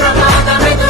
Granada, make de